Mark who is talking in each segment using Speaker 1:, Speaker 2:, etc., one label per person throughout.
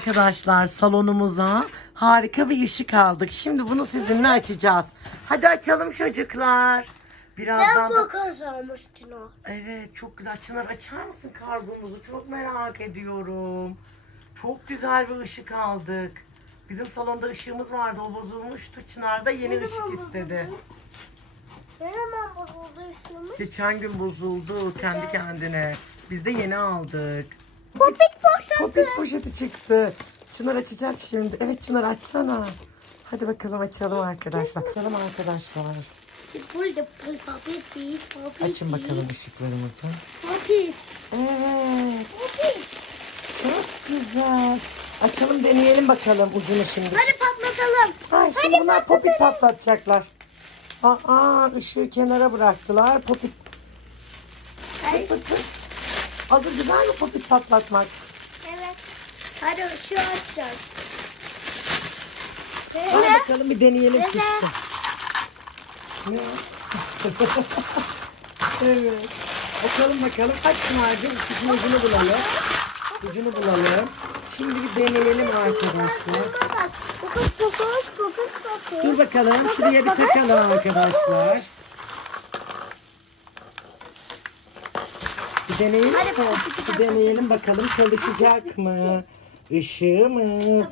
Speaker 1: Arkadaşlar salonumuza harika bir ışık aldık. Şimdi bunu sizinle açacağız. Hadi açalım çocuklar. Birazdan da...
Speaker 2: makas almıştın o.
Speaker 1: Evet çok güzel. Çınar açar mısın kargomuzu? Çok merak ediyorum. Çok güzel bir ışık aldık. Bizim salonda ışığımız vardı. O bozulmuştu. Çınar da yeni ışık istedi.
Speaker 2: Ne zaman bozuldu üstümüz?
Speaker 1: Geçen gün bozuldu kendi kendine. Biz de yeni aldık.
Speaker 2: Popit.
Speaker 1: Popit poşeti çıktı. Çınar açacak şimdi. Evet Çınar açsana. Hadi bakalım açalım arkadaşlar. Açalım arkadaşlar.
Speaker 2: Popit değil popit
Speaker 1: Açın bakalım ışıklarımızı.
Speaker 2: Popit.
Speaker 1: Evet.
Speaker 2: Popit.
Speaker 1: Çok güzel. Açalım deneyelim bakalım ucunu şimdi.
Speaker 2: Hadi patlatalım.
Speaker 1: Ay şimdi bunlar popit patlatacaklar. Aa ışığı kenara bıraktılar. Popit.
Speaker 2: Ay.
Speaker 1: Pıt pıt. Adı güzel mi popit patlatmak?
Speaker 2: Hadi ışığı açacağız.
Speaker 1: Hadi
Speaker 2: Böyle.
Speaker 1: bakalım bir deneyelim
Speaker 2: Dede.
Speaker 1: pişti. Ne? evet. Bakalım bakalım. Aç Pınar'cığım. Ucunu, ucunu bulalım. Ucunu bulalım. Şimdi bir deneyelim arkadaşlar.
Speaker 2: Bak. Fokus fokus fokus fokus.
Speaker 1: Dur bakalım. Şuraya bir takalım arkadaşlar. Bir deneyelim mi? Bir deneyelim bakalım çalışacak mı?
Speaker 2: Patladı?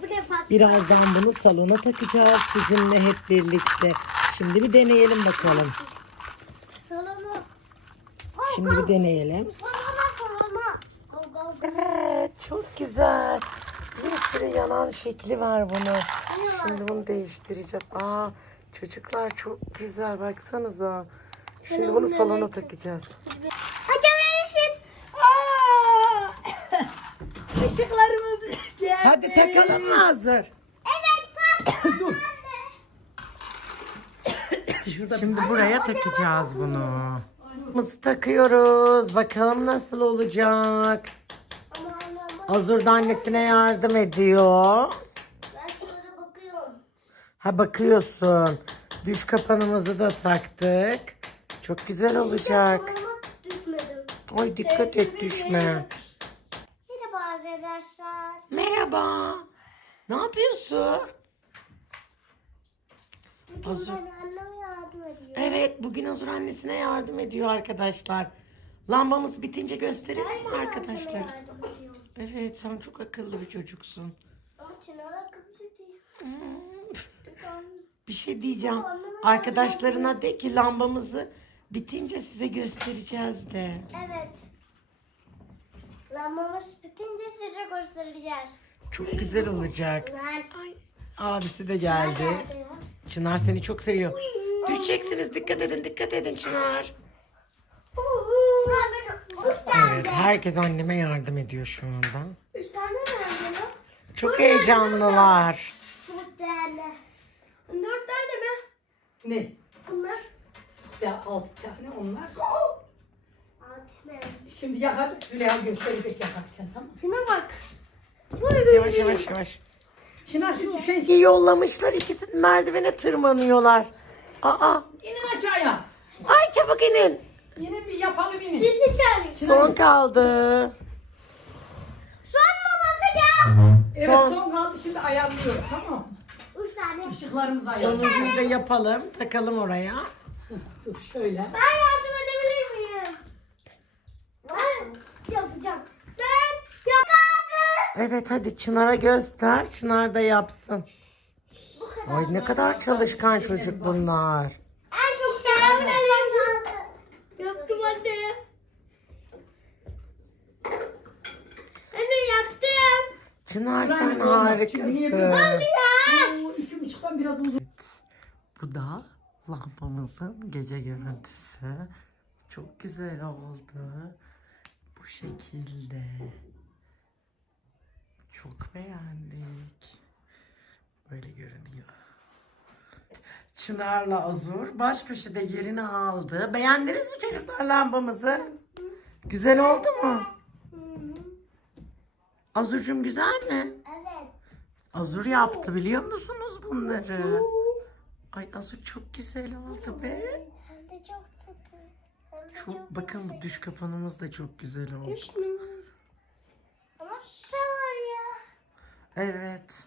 Speaker 1: Birazdan bunu salona takacağız sizinle hep birlikte. Şimdi bir deneyelim bakalım. Şimdi bir deneyelim. Evet çok güzel. Bir sürü yanan şekli var bunun. Şimdi bunu değiştireceğiz. Aa çocuklar çok güzel baksanıza. Şimdi bunu salona takacağız.
Speaker 2: Açabilirsin.
Speaker 3: Işıklarımız geldi.
Speaker 1: Hadi takalım mı hazır?
Speaker 2: Evet tak.
Speaker 3: Şurada
Speaker 1: Şimdi buraya takacağız bunu. Mızı takıyoruz. Bakalım nasıl olacak. Azur da annesine yardım ediyor. Ha bakıyorsun. Düş kapanımızı da taktık. Çok güzel olacak. Oy dikkat et düşme.
Speaker 2: Merhaba arkadaşlar.
Speaker 1: Merhaba. Ne yapıyorsun?
Speaker 2: Bugün
Speaker 1: Azur.
Speaker 2: annem yardım ediyor.
Speaker 1: Evet bugün Azur annesine yardım ediyor arkadaşlar. Lambamız bitince gösterelim mi arkadaşlar? Evet sen çok akıllı bir çocuksun.
Speaker 2: Ama Çınar akıllı değil.
Speaker 1: Bir şey diyeceğim. Arkadaşlarına de ki lambamızı bitince size göstereceğiz de.
Speaker 2: Evet. Lambamız bitince size göstereceğiz.
Speaker 1: Çok güzel olacak. Ay, abisi de geldi. Çınar seni çok seviyor. Düşeceksiniz dikkat edin dikkat edin Çınar. Evet herkes anneme yardım ediyor şu anda.
Speaker 2: Üç tane nerede lan?
Speaker 1: Çok heyecanlılar.
Speaker 2: Dört tane. Dört tane mi?
Speaker 3: ne?
Speaker 2: Bunlar.
Speaker 3: Ya altı tane onlar. Şimdi yakacak Züleyha gösterecek yakarken tamam mı?
Speaker 2: Şuna bak.
Speaker 1: Yavaş yavaş yavaş.
Speaker 3: Çınar şu düşen şey.
Speaker 1: İyi yollamışlar ikisi merdivene tırmanıyorlar. Aa,
Speaker 3: İnin aşağıya.
Speaker 1: ay çabuk inin.
Speaker 3: Yine bir yapalım inin.
Speaker 2: Sizi tane.
Speaker 1: Son kaldı.
Speaker 2: Son mu bakacağım?
Speaker 3: Evet
Speaker 1: Son.
Speaker 3: son, kaldı şimdi ayarlıyoruz tamam mı?
Speaker 2: Üç tane.
Speaker 3: Işıklarımızı ayarlıyoruz.
Speaker 1: Sonuncuyu da yapalım. Takalım oraya.
Speaker 3: Dur şöyle.
Speaker 2: Ben yardım
Speaker 1: Evet hadi Çınar'a göster. Çınar da yapsın.
Speaker 2: Bu kadar.
Speaker 1: Ay ne kadar çalışkan çocuk bunlar.
Speaker 2: En çok seven. Yaptım anne. Anne yaptım.
Speaker 1: Çınar sen harikasın.
Speaker 3: İki buçuktan biraz uzun.
Speaker 1: Bu da lambamızın gece görüntüsü. Çok güzel oldu. Bu şekilde. Çok beğendik. Böyle görünüyor. Çınar'la Azur baş köşede yerini aldı. Beğendiniz mi çocuklar lambamızı? Güzel oldu mu? Azur'cum güzel mi?
Speaker 2: Evet.
Speaker 1: Azur yaptı biliyor musunuz bunları? Ay Azur çok güzel oldu be.
Speaker 2: Hem de çok tatlı.
Speaker 1: Çok bakın bu düş kapanımız da çok güzel oldu.
Speaker 2: Ama sen var ya.
Speaker 1: Evet.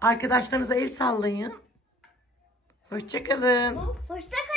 Speaker 1: Arkadaşlarınıza el sallayın. Hoşçakalın.
Speaker 2: Hoşça kalın.